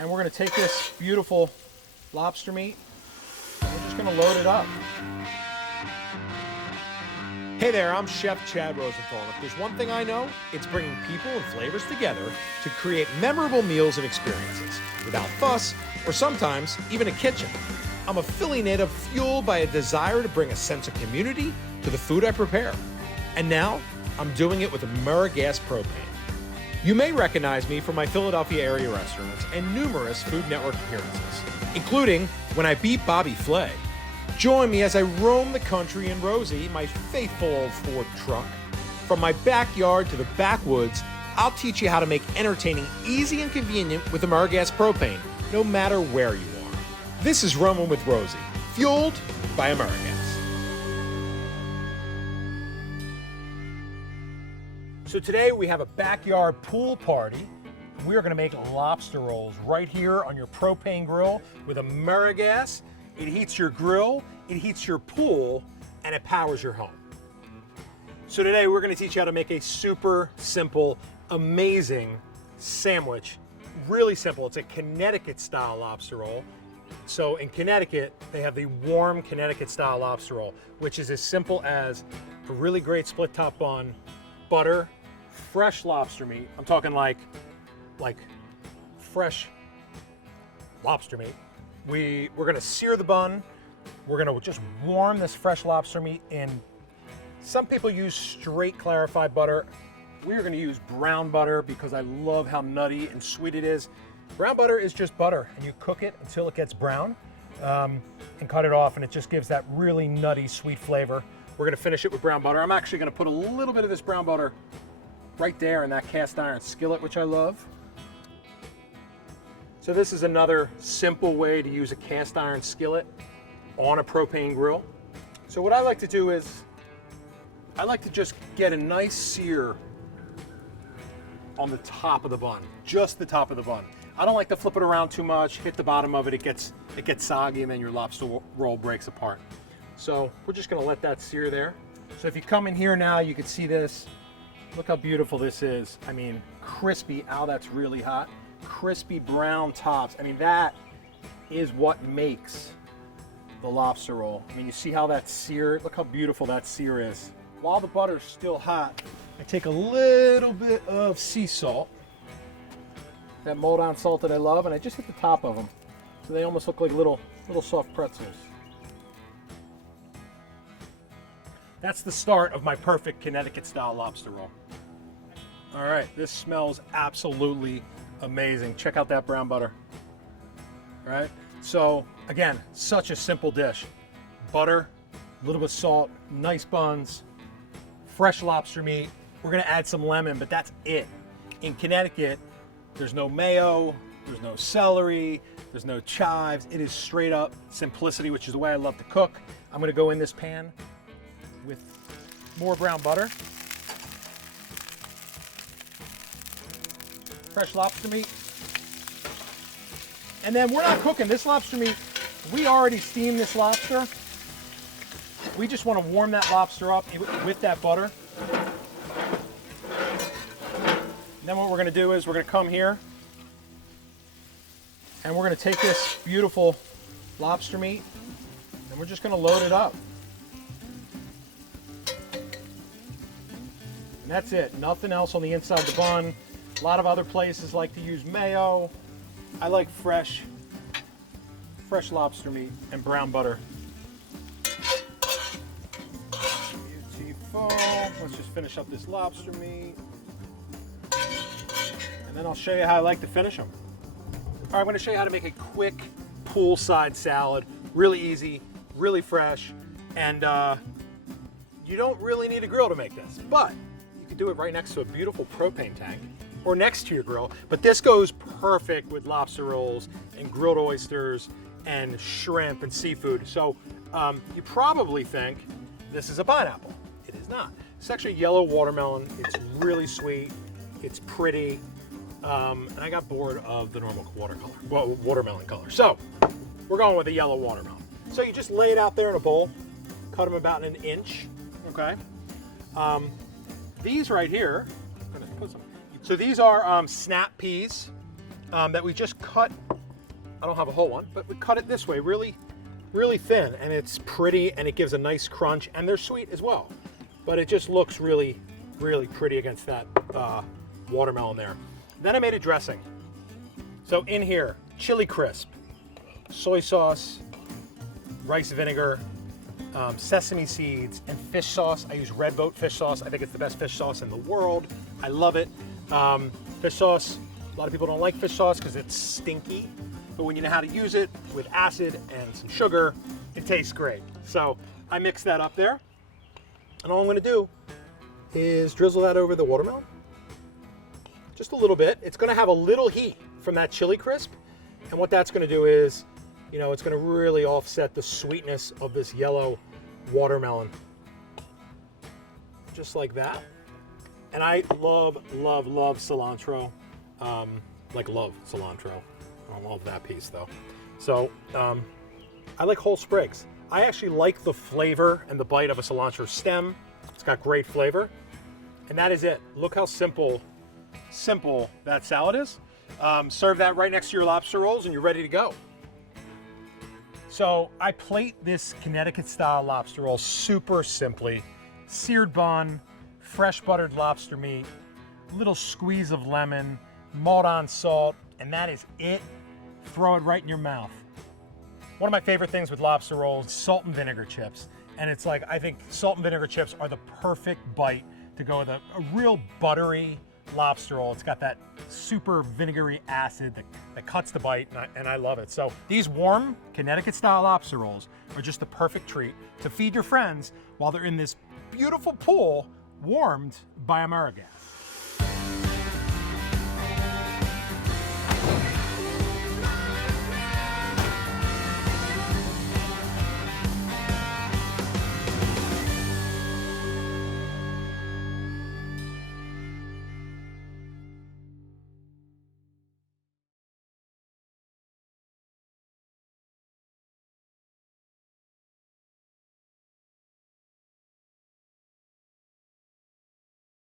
And we're gonna take this beautiful lobster meat, and we're just gonna load it up. Hey there, I'm Chef Chad Rosenthal, and if there's one thing I know, it's bringing people and flavors together to create memorable meals and experiences without fuss, or sometimes even a kitchen. I'm a Philly native fueled by a desire to bring a sense of community to the food I prepare. And now, I'm doing it with AmeriGas propane. You may recognize me from my Philadelphia area restaurants and numerous Food Network appearances, including when I beat Bobby Flay. Join me as I roam the country in Rosey, my faithful old Ford truck. From my backyard to the backwoods, I'll teach you how to make entertaining easy and convenient with AmeriGas propane, no matter where you are. This is Roaming with Rosey, fueled by AmeriGas. So today we have a backyard pool party. We are going to make lobster rolls right here on your propane grill with AmeriGas. It heats your grill, it heats your pool, and it powers your home. So today we're going to teach you how to make a super simple, amazing sandwich. Really simple. It's a Connecticut-style lobster roll. So in Connecticut, they have the warm Connecticut-style lobster roll, which is as simple as a really great split-top bun, butter, fresh lobster meat. I'm talking like fresh lobster meat. We're gonna sear the bun. We're gonna just warm this fresh lobster meat in. Some people use straight clarified butter. We're gonna use brown butter because I love how nutty and sweet it is. Brown butter is just butter, and you cook it until it gets brown and cut it off, and it just gives that really nutty, sweet flavor. We're gonna finish it with brown butter. I'm actually gonna put a little bit of this brown butter right there in that cast iron skillet, which I love. So this is another simple way to use a cast iron skillet on a propane grill. So what I like to do is, I like to just get a nice sear on the top of the bun, just the top of the bun. I don't like to flip it around too much, hit the bottom of it, it gets soggy, and then your lobster roll breaks apart. So we're just gonna let that sear there. So if you come in here now, you can see this. Look how beautiful this is. I mean, crispy, ow, that's really hot. Crispy brown tops. I mean, that is what makes the lobster roll. I mean, you see how that's seared? Look how beautiful that sear is. While the butter's still hot, I take a little bit of sea salt, that mold-on salt that I love, and I just hit the top of them. So they almost look like little soft pretzels. That's the start of my perfect Connecticut-style lobster roll. All right, this smells absolutely amazing. Check out that brown butter. All right, so again, such a simple dish. Butter, a little bit of salt, nice buns, fresh lobster meat. We're gonna add some lemon, but that's it. In Connecticut, there's no mayo, there's no celery, there's no chives. It is straight up simplicity, which is the way I love to cook. I'm gonna go in this pan with more brown butter, fresh lobster meat, and then we're not cooking this lobster meat. We already steamed this lobster. We just want to warm that lobster up with that butter. And then what we're going to do is we're going to come here and we're going to take this beautiful lobster meat and we're just going to load it up. And that's it. Nothing else on the inside of the bun. A lot of other places like to use mayo. I like fresh lobster meat and brown butter. Beautiful. Let's just finish up this lobster meat. And then I'll show you how I like to finish them. All right, I'm going to show you how to make a quick poolside salad. Really easy, really fresh, and you don't really need a grill to make this, but you can do it right next to a beautiful propane tank or next to your grill. But this goes perfect with lobster rolls and grilled oysters and shrimp and seafood. So you probably think this is a pineapple. It is not. It's actually yellow watermelon. It's really sweet. It's pretty. And I got bored of the normal watermelon color. So we're going with a yellow watermelon. So you just lay it out there in a bowl, cut them about an inch, okay? These right here, I'm gonna put some, so these are snap peas. that we just cut. I don't have a whole one, but we cut it this way, really, really thin, and it's pretty, and it gives a nice crunch, and they're sweet as well. But it just looks really, really pretty against that watermelon there. Then I made a dressing. So in here, chili crisp, soy sauce, rice vinegar, sesame seeds, and fish sauce. I use Red Boat fish sauce. I think it's the best fish sauce in the world. I love it. Fish sauce, a lot of people don't like fish sauce because it's stinky, but when you know how to use it with acid and some sugar, it tastes great. So I mix that up there, and all I'm gonna do is drizzle that over the watermelon. Just a little bit. It's gonna have a little heat from that chili crisp, and what that's gonna do is, you know, it's gonna really offset the sweetness of this yellow watermelon. Just like that. And I love, love, love cilantro. Like love cilantro. I don't love that piece though. So I like whole sprigs. I actually like the flavor and the bite of a cilantro stem. It's got great flavor. And that is it. Look how simple that salad is. Serve that right next to your lobster rolls and you're ready to go. So I plate this Connecticut-style lobster roll super simply. Seared bun, fresh buttered lobster meat, little squeeze of lemon, malt-on salt, and that is it. Throw it right in your mouth. One of my favorite things with lobster rolls, salt and vinegar chips. And it's like, I think salt and vinegar chips are the perfect bite to go with a real buttery lobster roll. It's got that super vinegary acid that cuts the bite, and I love it. So these warm Connecticut-style lobster rolls are just the perfect treat to feed your friends while they're in this beautiful pool warmed by AmeriGas.